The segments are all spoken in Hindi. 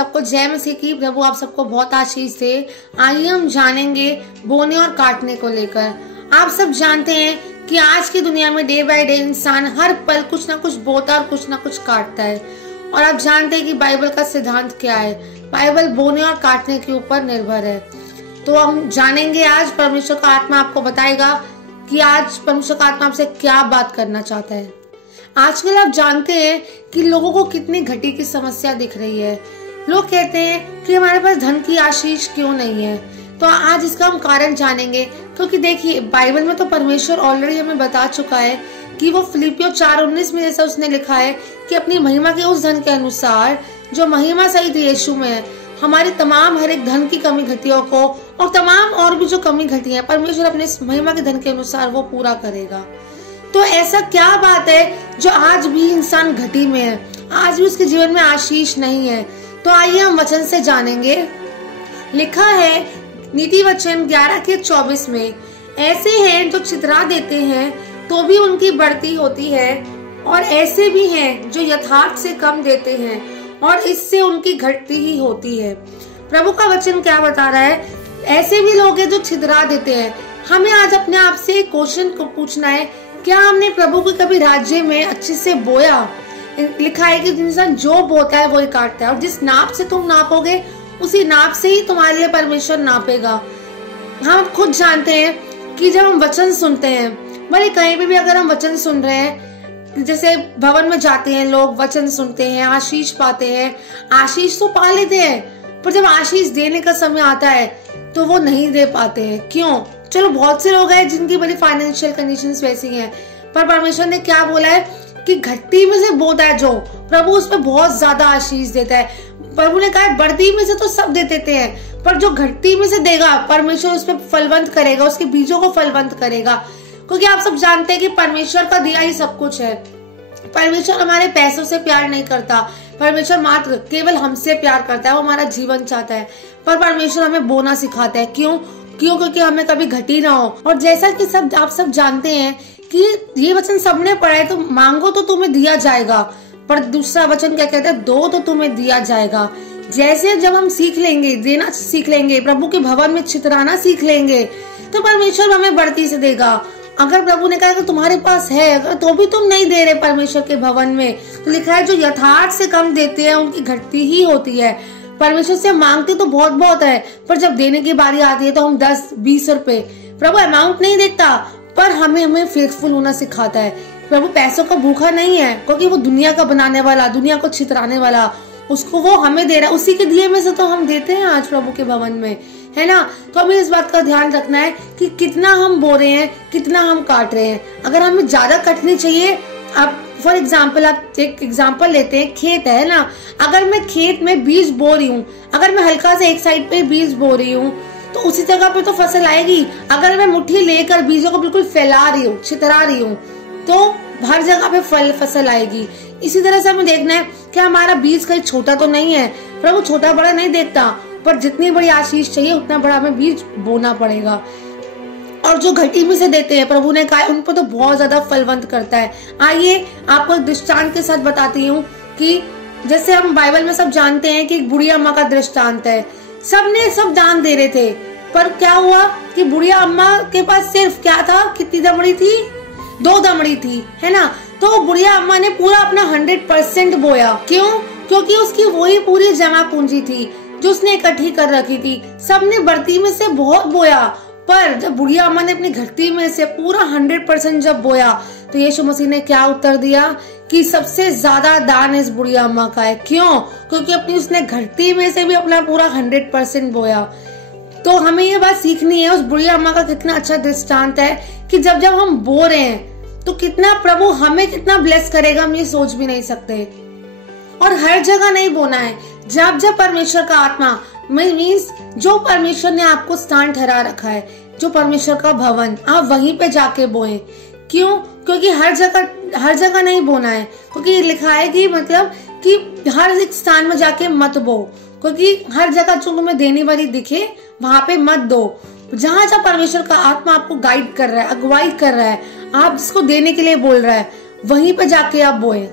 सबको जय मसीह की। प्रभु आप सबको बहुत आशीष दे। आइए हम जानेंगे बोने और काटने को लेकर। आप सब जानते हैं कि आज की दुनिया में डे बाय डे इंसान हर पल कुछ ना कुछ बोता और कुछ ना कुछ काटता है। और आप जानते हैं कि बाइबल का सिद्धांत क्या है। बाइबल बोने और काटने के ऊपर निर्भर है। तो हम जानेंगे आज, परमेश्वर का आत्मा आपको बताएगा कि आज परमेश्वर का आत्मा आपसे क्या बात करना चाहता है। आजकल आप जानते हैं कि लोगों को कितनी घटी की समस्या दिख रही है। लोग कहते हैं कि हमारे पास धन की आशीष क्यों नहीं है। तो आज इसका हम कारण जानेंगे, क्योंकि देखिए बाइबल में तो परमेश्वर ऑलरेडी हमें बता चुका है कि वो फिलिपियों 4:19 में जैसा उसने लिखा है कि अपनी महिमा के उस धन के अनुसार जो महिमा सहित यीशु में है, हमारी तमाम हर एक धन की कमी घटियों को और तमाम और भी जो कमी घटी है परमेश्वर अपने महिमा के धन के अनुसार वो पूरा करेगा। तो ऐसा क्या बात है जो आज भी इंसान घटी में है, आज भी उसके जीवन में आशीष नहीं है। तो आइए हम वचन से जानेंगे। लिखा है नीति वचन 11:24 में, ऐसे हैं जो छितरा देते हैं तो भी उनकी बढ़ती होती है, और ऐसे भी हैं जो यथार्थ से कम देते हैं और इससे उनकी घटती ही होती है। प्रभु का वचन क्या बता रहा है? ऐसे भी लोग हैं जो छितरा देते हैं। हमें आज अपने आप से एक क्वेश्चन को पूछना है, क्या हमने प्रभु के कभी राज्य में अच्छे से बोया? लिखा है कि इंसान जो बोता है वही काटता है, और जिस नाप से तुम नापोगे उसी नाप से ही तुम्हारे लिए परमेश्वर नापेगा। हम खुद जानते हैं कि जब हम वचन सुनते हैं, भले कहीं भी अगर हम वचन सुन रहे हैं, जैसे भवन में जाते हैं लोग, वचन सुनते हैं, आशीष पाते हैं, आशीष तो पा लेते हैं, पर जब आशीष देने का समय आता है तो वो नहीं दे पाते हैं। क्यों? चलो बहुत से लोग हैं जिनकी बड़ी फाइनेंशियल कंडीशंस वैसी हैं, पर परमेश्वर ने क्या बोला है कि घट्टी में से बोता है जो, प्रभु उस पर बहुत ज्यादा आशीष देता है। प्रभु ने कहा है बढ़ती में से तो सब दे देते हैं, पर जो घट्टी में से देगा परमेश्वर उस पर फलवंत करेगा, उसके बीजों को फलवंत करेगा। क्योंकि आप सब जानते हैं कि परमेश्वर का दिया ही सब कुछ है। परमेश्वर हमारे पैसों से प्यार नहीं करता, परमेश्वर मात्र केवल हमसे प्यार करता है, वो हमारा जीवन चाहता है। पर परमेश्वर हमें बोना सिखाता है। क्यों? क्योंकि हमें कभी घटी ना हो। और जैसा कि आप सब जानते हैं कि ये वचन सबने पढ़ा है, तो मांगो तो तुम्हें दिया जाएगा, पर दूसरा वचन क्या कहता है? दो तो तुम्हें दिया जाएगा। जैसे जब हम सीख लेंगे, देना सीख लेंगे, प्रभु के भवन में छितराना सीख लेंगे, तो परमेश्वर हमें बढ़ती से देगा। अगर प्रभु ने कहा कि तुम्हारे पास है, अगर तो भी तुम नहीं दे रहे परमेश्वर के भवन में, तो लिखा है जो यथार्थ से कम देते हैं उनकी घटती ही होती है। परमेश्वर से मांगते तो बहुत बहुत है, पर जब देने की बारी आती है तो हम 10-20 रुपए, प्रभु अमाउंट नहीं देखता, पर हमें फेथफुल होना सिखाता है। प्रभु पैसों का भूखा नहीं है, क्योंकि वो दुनिया का बनाने वाला, दुनिया को छितराने वाला, उसको वो हमें दे रहा है, उसी के दिए में से तो हम देते हैं आज प्रभु के भवन में, है ना। तो हमें इस बात का ध्यान रखना है कि कितना हम बो रहे हैं, कितना हम काट रहे हैं। अगर हमें ज्यादा कटनी चाहिए, अब फॉर एग्जाम्पल आप एक एग्जाम्पल लेते हैं, खेत है ना, अगर मैं खेत में बीज बो रही हूँ, अगर मैं हल्का से एक साइड पे बीज बो रही हूँ तो उसी जगह पे तो फसल आएगी। अगर मैं मुट्ठी लेकर बीजों को बिल्कुल फैला रही हूँ, छितरा रही हूँ, तो हर जगह पे फसल आएगी। इसी तरह से हमें देखना है कि हमारा बीज कहीं छोटा तो नहीं है। प्रभु छोटा बड़ा नहीं देखता, पर जितनी बड़ी आशीष चाहिए उतना बड़ा हमें बीज बोना पड़ेगा। और जो घटी में से देते हैं, प्रभु ने कहा उन पर तो बहुत ज्यादा फलवंत करता है। आइए आपको दृष्टांत के साथ बताती हूँ कि जैसे हम बाइबल में सब जानते हैं कि एक बुढ़िया अम्मा का दृष्टांत है। सबने सब दान दे रहे थे, पर क्या हुआ कि बुढ़िया अम्मा के पास सिर्फ क्या था, कितनी दमड़ी थी? 2 दमड़ी थी, है ना। तो बुढ़िया अम्मा ने पूरा अपना 100% बोया। क्यों? क्योंकि उसकी वही पूरी जमा पूंजी थी जो उसने इकट्ठी कर रखी थी। सबने बढ़ती में से बहुत बोया, पर जब बुढ़िया अम्मा ने अपनी घटती में से पूरा 100% जब बोया, तो यीशु मसीह ने क्या उत्तर दिया कि सबसे ज्यादा दान इस बुढ़िया अम्मा का है। क्यों? क्योंकि अपनी उसने घटती में से भी अपना पूरा 100% बोया। तो हमें ये बात सीखनी है, उस बुढ़िया अम्मा का कितना अच्छा दृष्टांत है कि जब जब हम बो रहे हैं तो कितना प्रभु हमें कितना ब्लेस करेगा, हम ये सोच भी नहीं सकते। और हर जगह नहीं बोना है। जब जब परमेश्वर का आत्मा मीन्स जो परमेश्वर ने आपको स्थान ठहरा रखा है, जो परमेश्वर का भवन, आप वहीं पे जाके बोएं। क्यों? क्योंकि हर जगह नहीं बोना है, क्योंकि लिखा है कि मतलब कि हर एक स्थान में जाके मत बो, क्योंकि हर जगह जो तुम्हें देने वाली दिखे वहां पे मत दो। जहाँ जहाँ परमेश्वर का आत्मा आपको गाइड कर रहा है, अगुवाई कर रहा है, आप जिसको देने के लिए बोल रहा है, वहीं पे जाके आप बोए।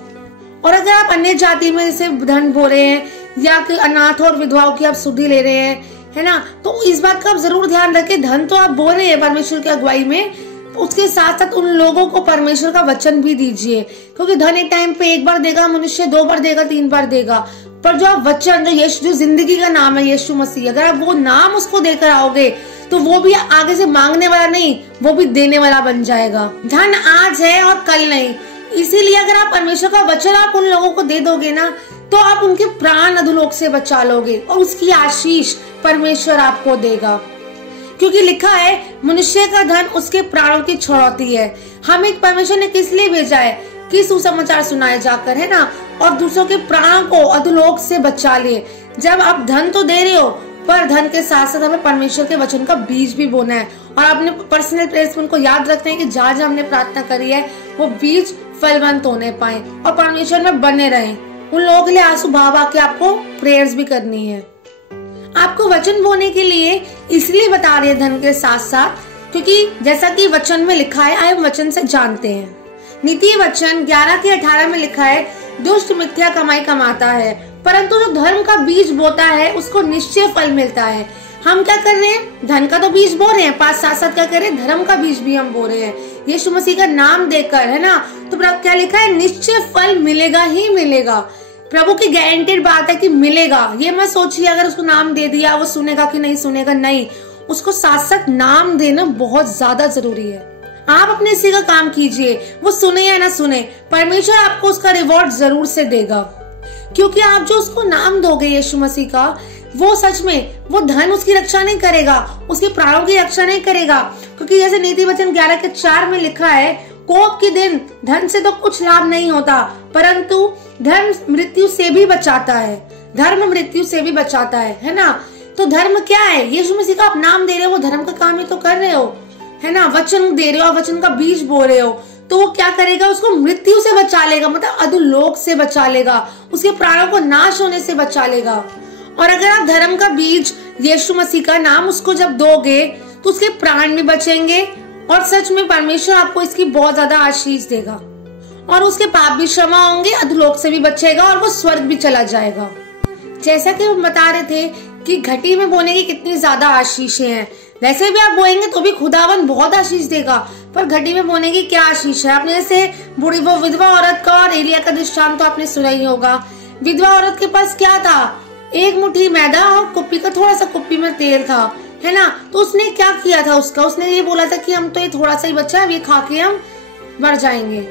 और अगर आप अन्य जाति में जैसे धन बो रहे हैं या कि अनाथ और विधवाओं की आप सुधि ले रहे हैं, है ना, तो इस बात का आप जरूर ध्यान रखें। धन तो आप बो रहे हैं परमेश्वर की अगुवाई में, उसके साथ साथ उन लोगों को परमेश्वर का वचन भी दीजिए, क्योंकि धन एक टाइम पे एक बार देगा मनुष्य, 2 बार देगा, 3 बार देगा, पर जो आप वचन, जो जिंदगी का नाम है यीशु मसीह, अगर आप वो नाम उसको देकर आओगे तो वो भी आगे से मांगने वाला नहीं, वो भी देने वाला बन जाएगा। धन आज है और कल नहीं, इसीलिए अगर आप परमेश्वर का वचन आप उन लोगों को दे दोगे ना, तो आप उनके प्राण अधोलोक से बचा लोगे और उसकी आशीष परमेश्वर आपको देगा। क्योंकि लिखा है मनुष्य का धन उसके प्राणों की छुड़ौती है। हमें परमेश्वर ने किस लिए भेजा है कि सुसमाचार सुनाए जाकर, है ना, और दूसरों के प्राणों को अधोलोक से बचा लिए। जब आप धन तो दे रहे हो, पर धन के साथ साथ हमें परमेश्वर के वचन का बीज भी बोना है और अपने पर्सनल प्रेयर्स में उनको याद रखना है कि जहाँ जहाँ हमने प्रार्थना करी है वो बीज फलवंत होने पाए और परमेश्वर में बने रहें। उन लोगों के लिए आंसू बहा के आपको प्रेयर्स भी करनी है। आपको वचन बोने के लिए इसलिए बता रहे हैं धन के साथ साथ, क्योंकि जैसा कि वचन में लिखा है, आए वचन से जानते हैं। नीति वचन 11:18 में लिखा है, दुष्ट मिथ्या कमाई कमाता है, परंतु जो धर्म का बीज बोता है उसको निश्चय फल मिलता है। हम क्या कर रहे हैं, धन का तो बीज बो रहे हैं, साथ साथ क्या कर रहे हैं, धर्म का बीज भी हम बो रहे हैं यीशु मसीह का नाम देकर, है ना। तो क्या लिखा है, निश्चय फल मिलेगा ही मिलेगा। प्रभु की गारंटेड बात है कि मिलेगा। ये मत सोचिए अगर उसको नाम दे दिया वो सुनेगा कि नहीं सुनेगा, नहीं, उसको साथ साथ नाम देना बहुत ज्यादा जरूरी है। आप अपने हिस्से का काम कीजिए, वो सुने या ना सुने, परमेश्वर आपको उसका रिवॉर्ड जरूर से देगा। क्योंकि आप जो उसको नाम दोगे यीशु मसीह का, वो सच में वो धन उसकी रक्षा नहीं करेगा, उसके प्राणों की रक्षा नहीं करेगा। क्योंकि जैसे नीति वचन 11:4 में लिखा है, कोप के दिन धन से तो कुछ लाभ नहीं होता, परंतु धर्म मृत्यु से भी बचाता है। धर्म मृत्यु से भी बचाता है ना। तो धर्म क्या है, यीशु मसीह का आप नाम दे रहे हो, वो धर्म का काम ही तो कर रहे हो, है ना। वचन दे रहे हो, वचन का बीज बो रहे हो, तो वो क्या करेगा, उसको मृत्यु से बचा लेगा, मतलब अधोलोक से बचा लेगा, उसके प्राणों को नाश होने से बचा लेगा। और अगर आप धर्म का बीज यीशु मसीह का नाम उसको जब दोगे तो उसके प्राण भी बचेंगे और सच में परमेश्वर आपको इसकी बहुत ज्यादा आशीष देगा और उसके पाप भी क्षमा होंगे, अधोलोक से भी बचेगा और वो स्वर्ग भी चला जाएगा। जैसा कि हम बता रहे थे कि घटी में बोने की कितनी ज्यादा आशीषें हैं, वैसे भी आप बोएंगे तो भी खुदावन बहुत आशीष देगा, पर घटी में बोने की क्या आशीष है। आपने जैसे बूढ़ी वो विधवा औरत का और एलिया का दृष्टांत तो आपने सुना ही होगा। विधवा औरत के पास क्या था, एक मुट्ठी मैदा और कुप्पी का थोड़ा सा कुप्पी में तेल था, है ना। तो उसने क्या किया था, उसने ये बोला था कि हम तो ये थोड़ा सा ही बचा है, ये खा के हम मर जाएंगे,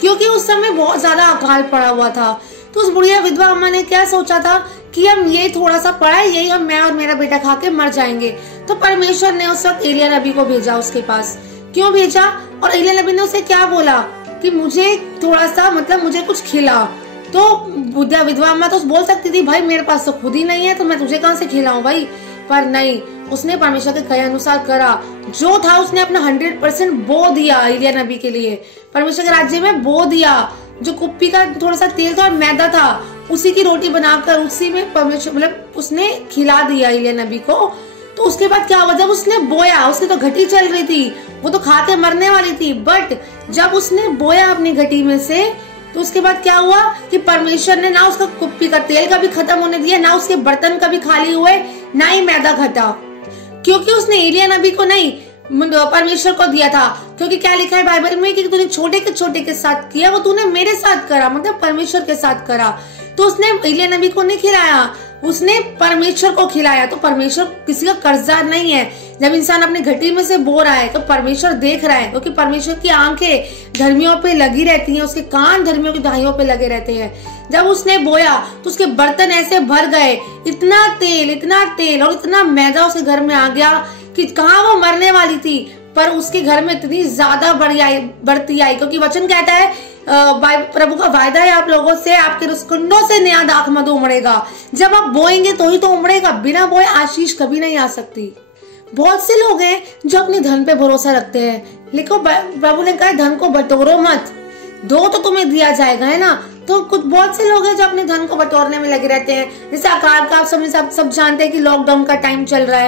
क्योंकि उस समय बहुत ज्यादा अकाल पड़ा हुआ था। तो उस बुढ़िया विधवा अम्मा ने क्या सोचा था कि हम ये थोड़ा सा पड़ा है, यही हम मैं और मेरा बेटा खा के मर जाएंगे। तो परमेश्वर ने उस वक्त एलिया नबी को भेजा उसके पास। क्यों भेजा, और एलिया नबी ने उसे क्या बोला कि मुझे थोड़ा सा, मतलब मुझे कुछ खिला। तो बुढ़िया विधवा अम्मा तो बोल सकती थी भाई मेरे पास तो खुद ही नहीं है, तो मैं तुझे कहां से खिलाऊं भाई, पर नहीं, उसने परमेश्वर के कहे अनुसार करा। जो था उसने अपना 100% बो दिया एलिया नबी के लिए, परमेश्वर के राज्य में बो दिया। जो कुप्पी का थोड़ा सा तेल था और मैदा था, उसी की रोटी बनाकर उसी में परमेश्वर मतलब उसने खिला दिया एलिया नबी को। तो उसके बाद क्या हुआ, जब उसने बोया, उसकी तो घटी चल रही थी, वो तो खा के मरने वाली थी, बट जब उसने बोया अपनी घटी में से, तो उसके बाद क्या हुआ कि परमेश्वर ने ना उसका कुप्पी का तेल का भी खत्म होने दिया, ना उसके बर्तन का भी खाली हुए, ना ही मैदा घटा, क्योंकि उसने एलिया नबी को नहीं परमेश्वर को दिया था। क्योंकि क्या लिखा है बाइबल में कि तूने छोटे के साथ किया, वो तूने मेरे साथ करा, मतलब परमेश्वर के साथ करा। तो उसने एलिया नबी को नहीं खिलाया, उसने परमेश्वर को खिलाया। तो परमेश्वर किसी का कर्जदार नहीं है। जब इंसान अपनी घटी में से बो रहा है तो परमेश्वर देख रहा है, क्योंकि परमेश्वर की आंखें धर्मियों पे लगी रहती हैं, उसके कान धर्मियों की दाहियों पे लगे रहते हैं। जब उसने बोया तो उसके बर्तन ऐसे भर गए, इतना तेल और इतना मैदा उसके घर में आ गया कि कहाँ वो मरने वाली थी, पर उसके घर में इतनी ज्यादा बढ़ती आई। क्योंकि वचन कहता है, प्रभु का वायदा है आप लोगों से, आपके रुसकुंडों से नया दाख मधु उमड़ेगा। जब आप बोएंगे तो ही तो उमड़ेगा, बिना बोए आशीष कभी नहीं आ सकती। बहुत से लोग हैं जो अपने धन पे भरोसा रखते हैं, लेकिन प्रभु ने कहा धन को बटोरो मत, दो तो तुम्हें दिया जाएगा, है ना। तो कुछ बहुत से लोग हैं जो अपने धन को बटोरने में लगे रहते हैं। जैसे अकाल का आप सब जानते हैं कि लॉकडाउन का टाइम चल रहा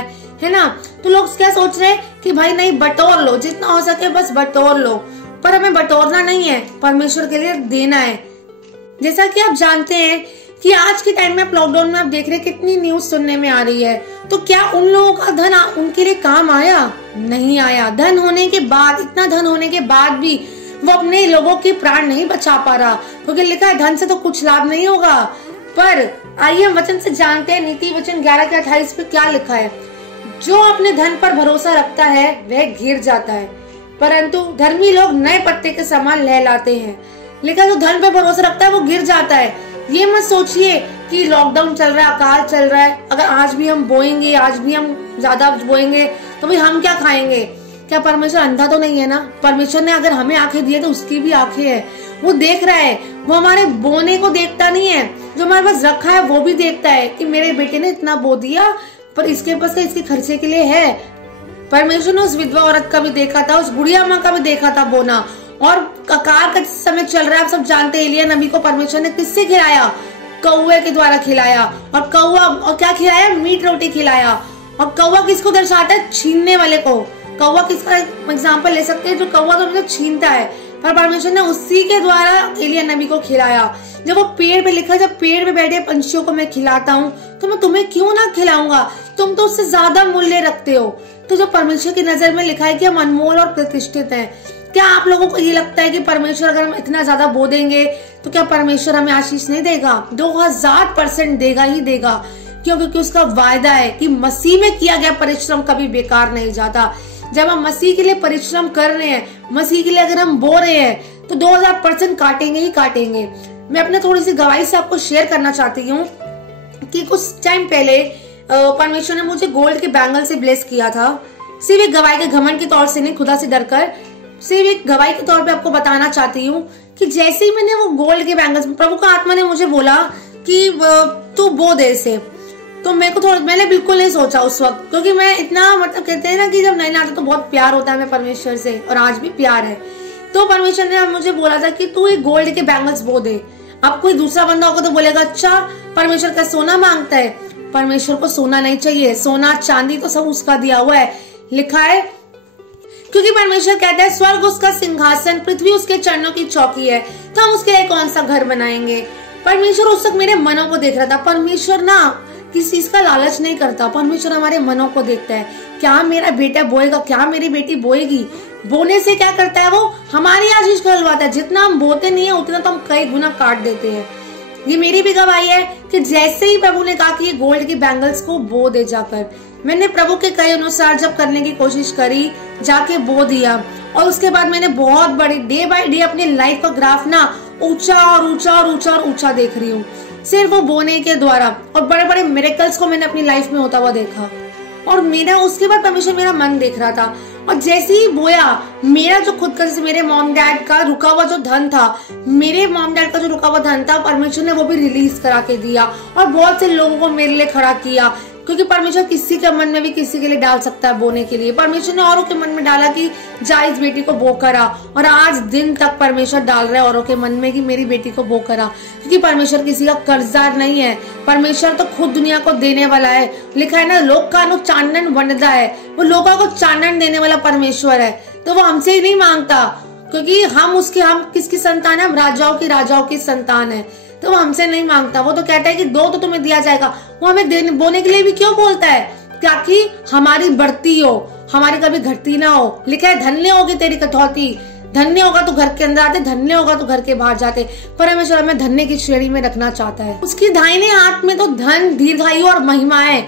है ना। तो लोग क्या सोच रहे हैं कि भाई नहीं, बटोर लो, जितना हो सके बस बटोर लो, पर हमें बटोरना नहीं है, परमेश्वर के लिए देना है। जैसा कि आप जानते हैं कि आज के टाइम में आप लॉकडाउन में आप देख रहे हैं कितनी न्यूज सुनने में आ रही है, तो क्या उन लोगों का धन उनके लिए काम आया? नहीं आया। धन होने के बाद, इतना धन होने के बाद भी वो अपने लोगों के प्राण नहीं बचा पा रहा, क्योंकि लिखा है धन से तो कुछ लाभ नहीं होगा। पर आइए हम वचन से जानते हैं, नीति वचन 11 के 28 पे क्या लिखा है। जो अपने धन पर भरोसा रखता है वह गिर जाता है, परंतु धर्मी लोग नए पत्ते के समान लहलाते हैं। लेकिन जो धन पे भरोसा रखता है वो गिर जाता है। ये मत सोचिए कि लॉकडाउन चल रहा है, अकाल चल रहा है, अगर आज भी हम बोएंगे, आज भी हम ज्यादा बोएंगे तो भाई हम क्या खाएंगे? क्या परमेश्वर अंधा तो नहीं है ना? परमेश्वर ने अगर हमें आंखें दी है तो उसकी भी आंखें है, वो देख रहा है। वो हमारे बोने को देखता नहीं है, जो हमारे पास रखा है वो भी देखता है कि मेरे बेटे ने इतना बो दिया, पर इसके पास इसके खर्चे के लिए है। परमेश्वर ने उस विधवा औरत का भी देखा था, उस बुढ़िया माँ का भी देखा था बोना। और अकाल का समय चल रहा है, आप सब जानते हैं एलिया नबी को परमेश्वर ने किससे खिलाया? कौवे के द्वारा खिलाया। और कौवा, और क्या खिलाया? मीट रोटी खिलाया। और कौवा किसको दर्शाता है? छीनने वाले को। कौवा किसका एग्जाम्पल ले सकते हैं? जो कौवा तो मतलब छीनता है, पर परमेश्वर ने उसी के द्वारा एलिया नबी को खिलाया। जब वो पेड़ पे लिखा, जब पेड़ पे बैठे पंछियों को मैं खिलाता हूँ तो मैं तुम्हें क्यों ना खिलाऊंगा? तुम तो उससे ज्यादा मूल्य रखते हो। तो जो परमेश्वर की नजर में लिखा है कि हम अनमोल और प्रतिष्ठित हैं। क्या आप लोगों को ये लगता है कि परमेश्वर अगर हम इतना ज्यादा बो देंगे तो क्या परमेश्वर हमें आशीष नहीं देगा? 2000% देगा ही देगा। क्यों? क्योंकि उसका वायदा है कि मसीह में किया गया परिश्रम कभी बेकार नहीं जाता। जब हम मसीह के लिए परिश्रम कर रहे हैं, मसीह के लिए अगर हम बो रहे हैं तो 2000% काटेंगे ही काटेंगे। मैं अपने थोड़ी सी गवाही से आपको शेयर करना चाहती हूँ कि कुछ टाइम पहले परमेश्वर ने मुझे गोल्ड के बैंगल से ब्लेस किया था। सिर्फ एक गवाही के घमंड के तौर से नहीं, खुदा से डरकर, सिर्फ एक गवाही के तौर पे आपको बताना चाहती हूँ कि जैसे ही मैंने वो गोल्ड के बैंगल्स, प्रभु का आत्मा ने मुझे बोला कि तू बो दे से, तो मेरे को थोड़ा, मैंने बिल्कुल नहीं सोचा उस वक्त, क्योंकि मैं इतना, मतलब कहते हैं ना कि जब नहीं आता तो बहुत प्यार होता है हमें परमेश्वर से, और आज भी प्यार है। तो परमेश्वर ने मुझे बोला था कि तू एक गोल्ड के बैंगल्स बो दे। अब कोई दूसरा बंदा होगा तो बोलेगा अच्छा परमेश्वर का सोना मांगता है। परमेश्वर को सोना नहीं चाहिए, सोना चांदी तो सब उसका दिया हुआ है। लिखा है, क्योंकि परमेश्वर कहता है स्वर्ग उसका सिंहासन, पृथ्वी उसके चरणों की चौकी है, तो हम उसके लिए कौन सा घर बनाएंगे? परमेश्वर उस वक्त मेरे मनों को देख रहा था। परमेश्वर ना किसी चीज का लालच नहीं करता, परमेश्वर हमारे मनों को देखता है। क्या मेरा बेटा बोएगा? क्या मेरी बेटी बोएगी? बोने से क्या करता है? वो हमारी आशीष कहलवाता है। जितना हम बोते नहीं है उतना तो हम कई गुना काट देते हैं। ये मेरी भी गवाही है कि जैसे ही प्रभु ने कहा कि ये गोल्ड की बैंगल्स को बो दे जाकर, मैंने प्रभु के कहे अनुसार जब करने की कोशिश करी, जाके बो दिया। और उसके बाद मैंने बहुत बड़ी, डे बाय डे अपनी लाइफ का ग्राफ ना ऊंचा और ऊंचा और ऊंचा और ऊंचा देख रही हूँ, सिर्फ वो बोने के द्वारा। और बड़े बड़े मिरेकल्स को मैंने अपनी लाइफ में होता हुआ देखा। और मेरा उसके बाद परमेश्वर मेरा मन देख रहा था। और जैसे ही बोया, मेरा जो खुद का, जैसे मेरे मॉम डैड का रुका हुआ जो धन था, मेरे मॉम डैड का जो रुका हुआ धन था, परमेश्वर ने वो भी रिलीज करा के दिया। और बहुत से लोगों को मेरे लिए खड़ा किया, क्योंकि परमेश्वर किसी के मन में भी किसी के लिए डाल सकता है बोने के लिए। परमेश्वर ने औरों के मन में डाला कि जा इस बेटी को बो करा, और आज दिन तक परमेश्वर डाल रहा है औरों के मन में कि मेरी बेटी को बो करा। क्योंकि परमेश्वर किसी का कर्जदार नहीं है, परमेश्वर तो खुद दुनिया को देने वाला है। लिखा है ना, लोक का चानन वंडदा है, वो लोगों को चानन देने वाला परमेश्वर है। तो वो हमसे ही नहीं मांगता, क्योंकि हम किसकी संतान है? हम राजाओं की संतान है। तो वो हमसे नहीं मांगता, वो तो कहता है कि दो तो तुम्हें दिया जाएगा। वो हमें बोने के लिए भी क्यों बोलता है? ताकि हमारी बढ़ती हो, हमारी कभी घटती ना हो। लिखा है धन्य होगी तेरी कटौती, धन्य होगा तो घर के अंदर आते, धन्य होगा तो घर के बाहर जाते। परमेश्वर हमें धन्य की श्रेणी में रखना चाहता है। उसकी दाहिने हाथ में तो धन, दीर्घायु और महिमा है,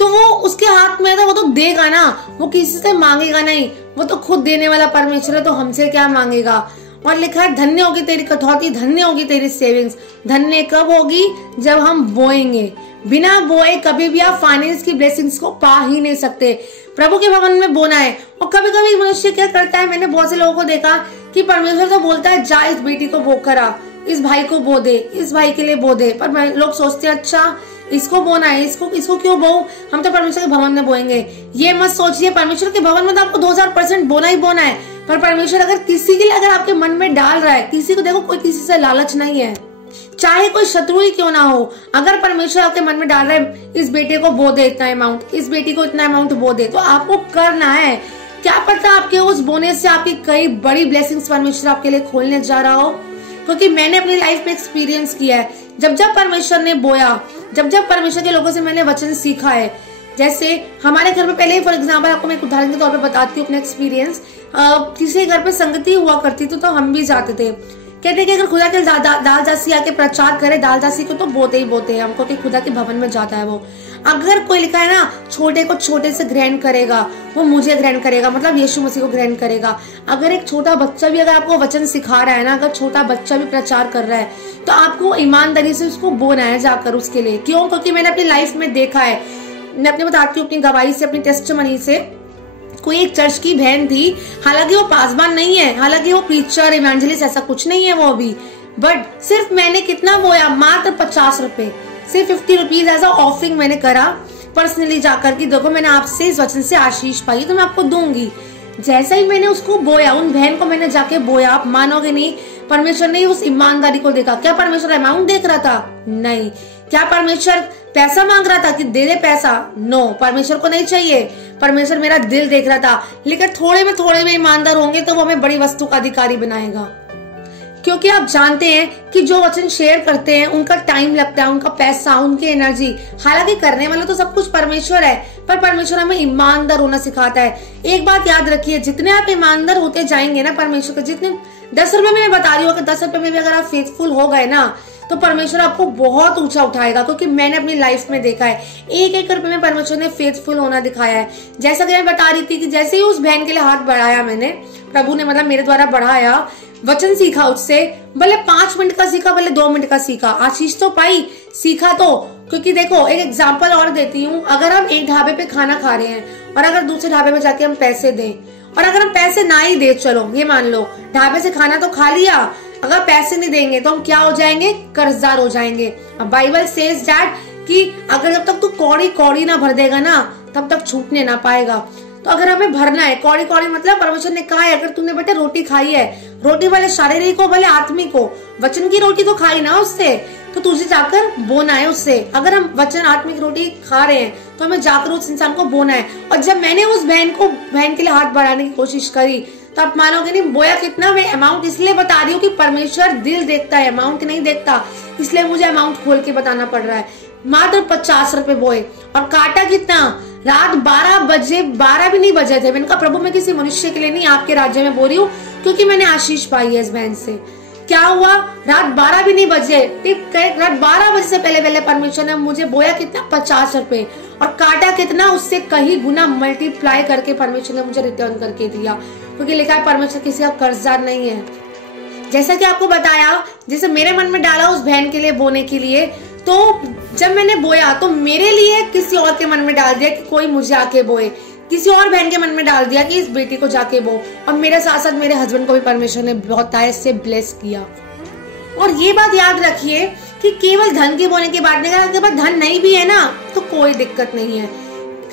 तो वो उसके हाथ में है तो वो तो देगा ना, वो किसी से मांगेगा नहीं। वो तो खुद देने वाला परमेश्वर है, तो हमसे क्या मांगेगा? और लिखा है धन्य होगी तेरी कटौती, धन्य होगी तेरी सेविंग्स। धन्य कब होगी? जब हम बोएंगे। बिना बोए कभी भी आप फाइनेंस की ब्लेसिंग्स को पा ही नहीं सकते। प्रभु के भवन में बोना है। और कभी कभी मनुष्य क्या करता है, मैंने बहुत से लोगों को देखा कि परमेश्वर तो बोलता है जा इस बेटी को बो करा, इस भाई को बो दे, इस भाई के लिए बो दे। पर लोग सोचते हैं अच्छा इसको बोना है, इसको क्यों बो, हम तो परमेश्वर के भवन में बोएंगे। ये मत सोचिए, परमेश्वर के भवन में तो आपको 2000% बोना ही बोना है। पर परमेश्वर अगर किसी के लिए अगर आपके मन में डाल रहा है, किसी को, देखो कोई किसी से लालच नहीं है, चाहे कोई शत्रु ही क्यों ना हो। अगर परमेश्वर आपके मन में डाल रहा है इस बेटे को बो दे इतना अमाउंट, इस बेटी को इतना अमाउंट बो दे, तो आपको करना है। क्या पता आपके उस बोने से आपकी कई बड़ी ब्लेसिंग्स परमेश्वर आपके लिए खोलने जा रहा हो। क्योंकि मैंने अपनी लाइफ में एक्सपीरियंस किया है। जब जब परमेश्वर ने बोया, जब जब परमेश्वर के लोगों से मैंने वचन सीखा है, जैसे हमारे घर में पहले, फॉर एग्जाम्पल आपको मैं एक उदाहरण के तौर पे बताती हूँ अपना एक्सपीरियंस। किसी घर पे संगति हुआ करती थी तो हम भी जाते थे। कहते कि अगर खुदा के दाल दासी आके प्रचार करे, दाल दासी को तो बोते ही बोते हैं हमको कि खुदा के भवन में जाता है वो। अगर कोई लिखा है ना, छोटे को छोटे से ग्रहण करेगा वो मुझे ग्रहण करेगा, मतलब यीशु मसीह को ग्रहण करेगा। अगर एक छोटा बच्चा भी अगर आपको वचन सिखा रहा है ना, अगर छोटा बच्चा भी प्रचार कर रहा है तो आपको ईमानदारी से उसको बोलना है जाकर उसके लिए। क्यों? क्योंकि मैंने अपनी लाइफ में देखा है। मैं अपने बताती हूँ अपनी गवाही से, अपनी टेस्टिमनी से। कोई एक चर्च की बहन थी, हालांकि वो पासबान नहीं है, हालांकि वो प्रीचर इवेंजलिस्ट ऐसा कुछ नहीं है वो अभी, बट सिर्फ मैंने कितना बोया, मात्र 50 रुपए, सिर्फ 50 रुपीज एज अ ऑफरिंग मैंने करा पर्सनली जाकर कि देखो मैंने आपसे इस वचन से आशीष पाई तो मैं आपको दूंगी। जैसा ही मैंने उसको बोया, उन बहन को मैंने जाके बोया, आप मानोगे नहीं, परमेश्वर ने उस ईमानदारी को देखा। क्या परमेश्वर अमाउंट देख रहा था? नहीं। क्या परमेश्वर पैसा मांग रहा था कि दे दे पैसा? नो, परमेश्वर को नहीं चाहिए। परमेश्वर मेरा दिल देख रहा था। लेकिन थोड़े में ईमानदार होंगे तो वो हमें बड़ी वस्तु का अधिकारी बनाएगा। क्योंकि आप जानते हैं कि जो वचन शेयर करते हैं उनका टाइम लगता है, उनका पैसा, उनकी एनर्जी। हालांकि करने वाला तो सब कुछ परमेश्वर है, पर परमेश्वर हमें ईमानदार होना सिखाता है। एक बात याद रखिए, जितने आप ईमानदार होते जाएंगे ना परमेश्वर के, जितने 10 रुपए में बता रही हूँ, अगर 10 रुपए में भी अगर आप फेथफुल हो गए ना तो परमेश्वर आपको बहुत ऊंचा उठाएगा। क्योंकि मैंने अपनी लाइफ में देखा है, 1-1 रुपए में परमेश्वर ने फेथफुल होना दिखाया है। जैसा कि मैं बता रही थी कि जैसे ही उस बहन के लिए हाथ बढ़ाया मैंने, प्रभु ने मतलब मेरे द्वारा बढ़ाया, वचन सीखा उससे, भले 5 मिनट का सीखा, भले 2 मिनट का सीखा, आशीष तो पाई, सीखा तो। क्योंकि देखो एक एग्जाम्पल और देती हूँ, अगर हम एक ढाबे पे खाना खा रहे हैं और अगर दूसरे ढाबे में जाके हम पैसे दें, और अगर हम पैसे ना ही दे, चलो ये मान लो ढाबे से खाना तो खा लिया, अगर पैसे नहीं देंगे तो हम क्या हो जाएंगे? कर्जदार हो जाएंगे। अब बाइबल सेज दैट कि अगर जब तक तू कौड़ी ना भर देगा ना तब तक छूटने ना पाएगा। तो अगर हमें भरना है, कौड़ी मतलब परमेश्वर ने कहा है अगर तूने बेटे रोटी खाई है, रोटी वाले शारीरिक हो भले आत्मिक हो, वचन की रोटी तो खाई ना उससे, तो तुझे जाकर बोना है उससे। अगर हम वचन आत्मिक रोटी खा रहे हैं तो हमें जाकर उस इंसान को बोना है। और जब मैंने उस बहन के लिए हाथ बढ़ाने की कोशिश करी तो आप मानोगे नहीं, बोया कितना, मैं अमाउंट इसलिए बता रही हूँ कि परमेश्वर दिल देखता है, अमाउंट नहीं देखता, इसलिए मुझे अमाउंट खोल के बताना पड़ रहा है। मात्र 50 रुपए बोए और काटा कितना, रात 12 बजे, 12 भी नहीं बजे थे। मैंने कहा प्रभु मैं किसी मनुष्य के लिए नहीं, आपके राज्य में बोल रही हूँ, क्योंकि मैंने आशीष पाई है इस बहन से। क्या हुआ, रात 12 भी नहीं बजे, ठीक है, रात 12 बजे से पहले परमेश्वर ने मुझे बोया कितना, 50 रुपए, और काटा कितना, उससे कहीं गुना मल्टीप्लाई करके परमेश्वर ने मुझे रिटर्न करके दिया। क्योंकि लिखा है परमेश्वर किसी का कर्जदार नहीं है। जैसा कि आपको बताया, जैसे मेरे मन में डाला उस बहन के लिए बोने के लिए, तो जब मैंने बोया तो मेरे लिए किसी और के मन में डाल दिया कि कोई मुझे आके बोए, किसी और बहन के मन में डाल दिया कि इस बेटी को जाके बो, और मेरे साथ साथ मेरे हस्बैंड को भी परमेश्वर ने बहुत से ब्लेस किया। और ये बात याद रखिए कि केवल धन के बोने की बात नहीं, अगर आपके पास धन नहीं भी है ना तो कोई दिक्कत नहीं है।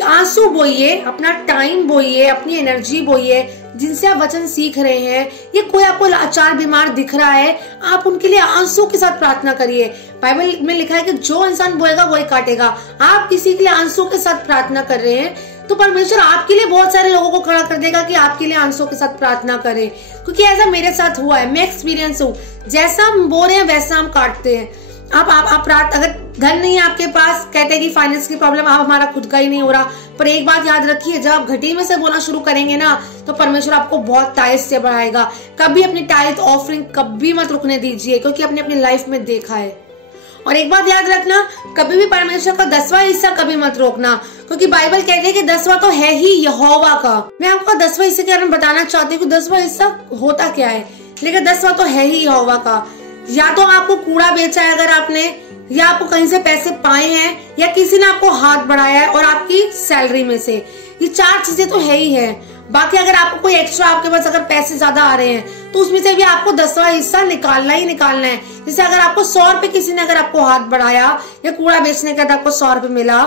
आंसू बोइए, अपना टाइम बोइए, अपनी एनर्जी बोइए, जिनसे आप वचन सीख रहे हैं। ये कोई आपको लाचार बीमार दिख रहा है, आप उनके लिए आंसू के साथ प्रार्थना करिए। बाइबल में लिखा है कि जो इंसान बोएगा वही काटेगा। आप किसी के लिए आंसू के साथ प्रार्थना कर रहे हैं तो परमेश्वर आपके लिए बहुत सारे लोगों को खड़ा कर देगा कि आपके लिए आंसू के साथ प्रार्थना करें। क्योंकि ऐसा मेरे साथ हुआ है, मैं एक्सपीरियंस हूँ, जैसा हम बोल रहे हैं वैसा हम काटते हैं। आप रात, अगर धन नहीं है आपके पास, कहते हैं कि फाइनेंस की प्रॉब्लम, आप हमारा खुद का ही नहीं हो रहा, पर एक बात याद रखिए, जब आप घटी में से बोलना शुरू करेंगे ना तो परमेश्वर आपको बहुत टाइट से बढ़ाएगा। कभी अपनी टाइट ऑफरिंग कभी मत रुकने दीजिए, क्योंकि आपने अपनी लाइफ में देखा है। और एक बात याद रखना, कभी भी परमेश्वर का 10वां हिस्सा कभी मत रोकना, क्योंकि बाइबल कहती है कि 10वां तो है ही यहोवा का। मैं आपको 10वां हिस्से के बारे में बताना चाहती हूँ कि 10वां हिस्सा होता क्या है, लेकिन 10वां तो है ही यहोवा का। या तो आपको कूड़ा बेचा है अगर आपने, या आपको कहीं से पैसे पाए हैं, या किसी ने आपको हाथ बढ़ाया है और आपकी सैलरी में से, ये 4 चीजें तो है ही है। बाकी अगर आपको कोई एक्स्ट्रा, आपके पास अगर पैसे ज्यादा आ रहे हैं तो उसमें से भी आपको 10वां हिस्सा निकालना ही निकालना है। जैसे अगर आपको 100 रुपए किसी ने अगर आपको हाथ बढ़ाया या कूड़ा बेचने का आपको 100 रुपए मिला,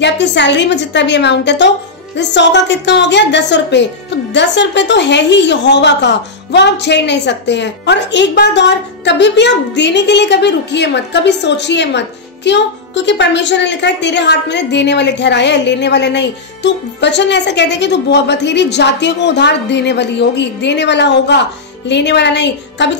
या आपकी सैलरी में जितना भी अमाउंट है, तो 100 का कितना हो गया, 10 रुपए। तो 10 रुपए तो है ही यहोवा का, वो आप छेड़ नहीं सकते हैं। और एक बात और, कभी भी आप देने के लिए कभी रुकिए मत, कभी सोचिए मत। क्यों? क्योंकि परमेश्वर ने लिखा है तेरे हाथ में देने वाले ठहराया है, लेने वाले नहीं। तू वचन ऐसा कहते हैं कि तू बथेरी जातियों को उधार देने वाली होगी, देने वाला होगा। लेने वाला नहीं। कभी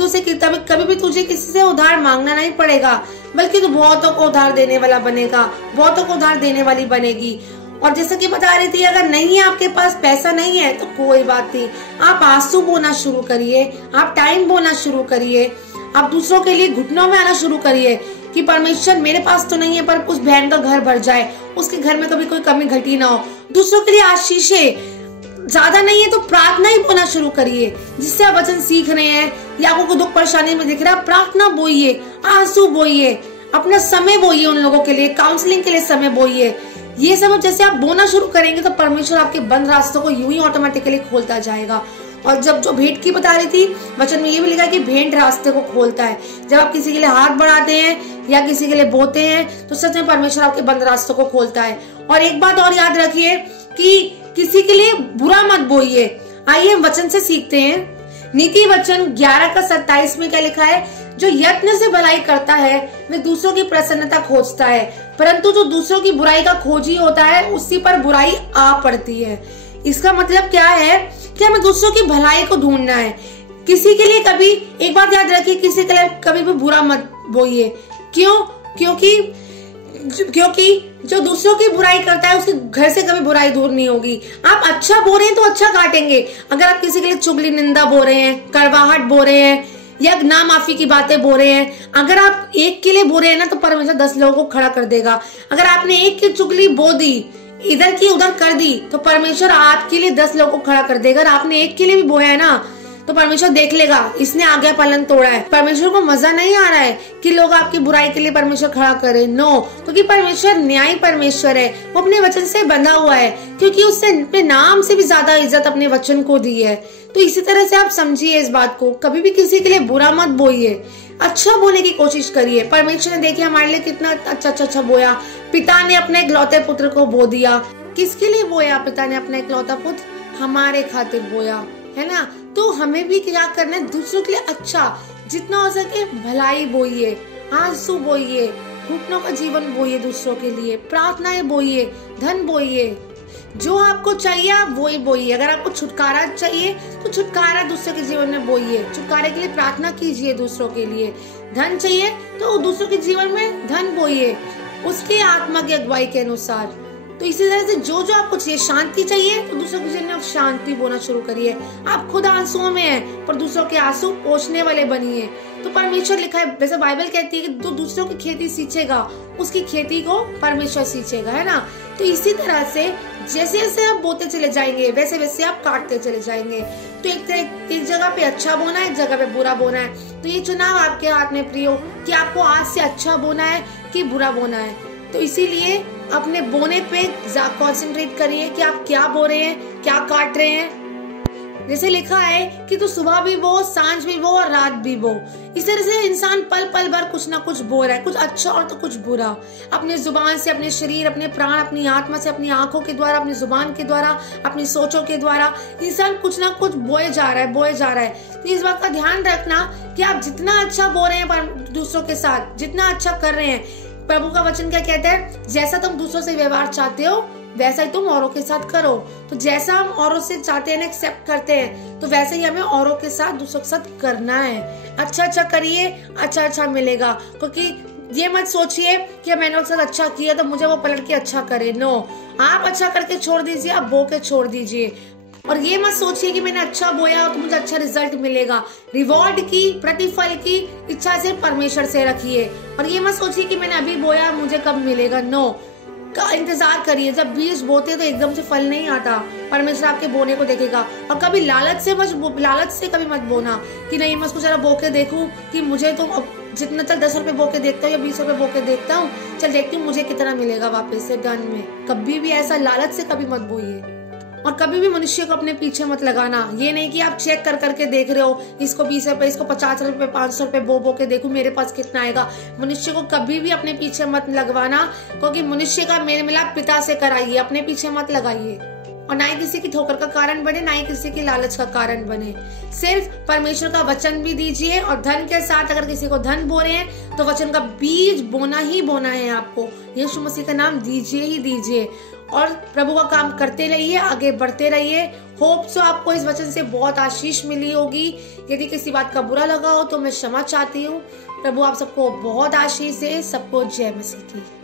भी तुझे किसी से उधार मांगना नहीं पड़ेगा, बल्कि तू बहुतों को उधार देने वाला बनेगा, बहुतों को उधार देने वाली बनेगी। और जैसा कि बता रही थी, अगर नहीं है आपके पास, पैसा नहीं है तो कोई बात नहीं, आप आंसू बोना शुरू करिए, आप टाइम बोना शुरू करिए, आप दूसरों के लिए घुटनों में आना शुरू करिए कि परमेश्वर मेरे पास तो नहीं है पर उस बहन का घर भर जाए, उसके घर में कभी कोई कमी घटी ना हो। दूसरों के लिए आशीषें ज्यादा नहीं है तो प्रार्थना ही बोलना शुरू करिए। जिससे आप वचन सीख रहे हैं या आपको दुख परेशानी में दिख रहा है, प्रार्थना बोइए, आंसू बोइए, अपना समय बोइए, उन लोगों के लिए काउंसलिंग के लिए समय बोइए। ये सब जैसे आप बोना शुरू करेंगे तो परमेश्वर आपके बंद रास्तों को यूं ही ऑटोमेटिकली खोलता जाएगा। और जब जो भेंट की बता रही थी, वचन में ये भी लिखा है कि भेंट रास्ते को खोलता है। जब आप किसी के लिए हाथ बढ़ाते हैं या किसी के लिए बोते हैं तो सच में परमेश्वर आपके बंद रास्तों को खोलता है। और एक बात और याद रखिए कि किसी के लिए बुरा मत बोइए। आइए हम वचन से सीखते हैं। नीति वचन 11:27 में क्या लिखा है, जो यत्न से भलाई करता है वह दूसरों की प्रसन्नता खोजता है, परंतु जो दूसरों की बुराई का खोजी होता है उसी पर बुराई आ पड़ती है। इसका मतलब क्या है कि हमें दूसरों की भलाई को ढूंढना है। किसी के लिए कभी, एक बात याद रखिए, किसी के लिए कभी भी बुरा मत बोइए। क्यों? क्योंकि जो दूसरों की बुराई करता है उसके घर से कभी बुराई दूर नहीं होगी। आप अच्छा बो रहे हैं तो अच्छा काटेंगे। अगर आप किसी के लिए चुगली निंदा बो रहे हैं, कड़वाहट बो रहे हैं या ना माफी की बातें बो रहे हैं, अगर आप एक के लिए बो रहे हैं ना तो परमेश्वर 10 लोगों को खड़ा कर देगा। अगर आपने एक की चुगली बो दी, इधर की उधर कर दी, तो परमेश्वर आपके लिए 10 लोगों को खड़ा कर देगा। अगर आपने एक के लिए भी बोया है ना तो परमेश्वर देख लेगा, इसने आज्ञा पालन तोड़ा है। परमेश्वर को मजा नहीं आ रहा है कि लोग आपकी बुराई के लिए परमेश्वर खड़ा करे, नो, क्योंकि परमेश्वर न्यायी परमेश्वर है। वो अपने वचन से बंधा हुआ है, क्योंकि उसने अपने नाम से भी ज्यादा इज्जत अपने वचन को दी है। तो इसी तरह से आप समझिए इस बात को, कभी भी किसी के लिए बुरा मत बोइए, अच्छा बोलने की कोशिश करिए। परमेश्वर ने देखिए हमारे लिए कितना अच्छा बोया। पिता ने अपने इकलौते पुत्र को बो दिया। किसके लिए बोया पिता ने अपना इकलौता पुत्र? हमारे खातिर बोया, है ना। तो हमें भी क्या करना है, दूसरों के लिए अच्छा, जितना हो सके भलाई बोइए, आंसू बोइए, घुटनों का जीवन बोइए, दूसरों के लिए प्रार्थनाएं बोइए, धन बोइए। जो आपको चाहिए आप वही बोइए। अगर आपको छुटकारा चाहिए तो छुटकारा दूसरों के जीवन में बोइए, छुटकारे के लिए प्रार्थना कीजिए दूसरों के लिए। धन चाहिए तो दूसरों के जीवन में धन बोइए, उसके आत्मा की अगुवाई के अनुसार। तो इसी तरह से जो आपको चाहिए, शांति चाहिए तो दूसरों के जीवन में आप शांति बोलना शुरू करिए। आप खुद आंसुओं में हैं पर दूसरों के आंसू पोंछने वाले बनिए। तो परमेश्वर लिखा है, वैसे बाइबल कहती है कि जो दूसरों की खेती सींचेगा उसकी खेती को परमेश्वर सींचेगा, है ना। तो इसी तरह से जैसे जैसे आप बोते चले जाएंगे वैसे वैसे आप काटते चले जाएंगे। तो एक जगह पे अच्छा बोना है, एक जगह पे बुरा बोना है। तो ये चुनाव आपके हाथ में प्रियो कि आपको आज से अच्छा बोना है कि बुरा बोना है। तो इसीलिए अपने बोने पे कंसंट्रेट करिए कि आप क्या बो रहे हैं, क्या काट रहे हैं। जैसे लिखा है कि तू सुबह भी बो, सांझ भी बो और रात भी बो। इस तरह से इंसान पल पल भर कुछ ना कुछ बो रहा है, कुछ अच्छा और तो कुछ बुरा। अपने जुबान से, अपने शरीर, अपने प्राण, अपनी आत्मा से, अपनी आंखों के द्वारा, अपनी जुबान के द्वारा, अपनी सोचों के द्वारा इंसान कुछ ना कुछ बोए जा रहा है। तो इस बात का ध्यान रखना कि आप जितना अच्छा बो रहे हैं दूसरों के साथ, जितना अच्छा कर रहे हैं, प्रभु का वचन क्या कहता है, जैसा तुम दूसरों से व्यवहार चाहते हो वैसा ही तुम औरों के साथ करो। तो जैसा हम औरों से चाहते हैं, एक्सेप्ट करते हैं, तो वैसे ही हमें औरों के साथ, दूसरों के साथ करना है। अच्छा करिए, अच्छा मिलेगा। क्योंकि ये मत सोचिए कि मैंने उसके साथ अच्छा किया तो मुझे वो पलट के अच्छा करे, नो। आप अच्छा करके छोड़ दीजिए, आप बो के छोड़ दीजिए। और ये मत सोचिए कि मैंने अच्छा बोया तो मुझे अच्छा रिजल्ट मिलेगा। रिवॉर्ड की, प्रतिफल की इच्छा से परमेश्वर से रखिए। और ये मत सोचिए कि मैंने अभी बोया मुझे कब मिलेगा, नो। का इंतजार करिए। जब बीज बोते तो एकदम से फल नहीं आता, परमेश्वर आपके बोने को देखेगा। और कभी लालच से कभी मत बोना कि नहीं मैं उसको जरा बो के देखूं कि मुझे तो जितना चल 10 रुपए बो के देखता हूँ या 20 रुपए बो के देखता हूँ, चल देखती हूँ मुझे कितना मिलेगा वापस से गन में। कभी भी ऐसा लालच से कभी मत बोइए। और कभी भी मनुष्य को अपने पीछे मत लगाना। ये नहीं कि आप चेक कर करके देख रहे हो, इसको 20 रुपए, इसको 50 रुपए, 500 रुपए बो के देखूं मेरे पास कितना आएगा। मनुष्य को कभी भी अपने पीछे मत लगवाना, क्योंकि मनुष्य का मेल मिलाप पिता से कराइए, अपने पीछे मत लगाइए। और ना ही किसी की ठोकर का कारण बने, ना ही किसी की लालच का कारण बने। सिर्फ परमेश्वर का वचन भी दीजिए। और धन के साथ अगर किसी को धन बो रहे हैं तो वचन का बीज बोना ही बोना है आपको। यीशु मसीह का नाम दीजिए ही दीजिए। और प्रभु का काम करते रहिए, आगे बढ़ते रहिए। होप सो आपको इस वचन से बहुत आशीष मिली होगी। यदि किसी बात का बुरा लगा हो तो मैं क्षमा चाहती हूँ। प्रभु आप सबको बहुत आशीष दे। सबको जय मसीह की।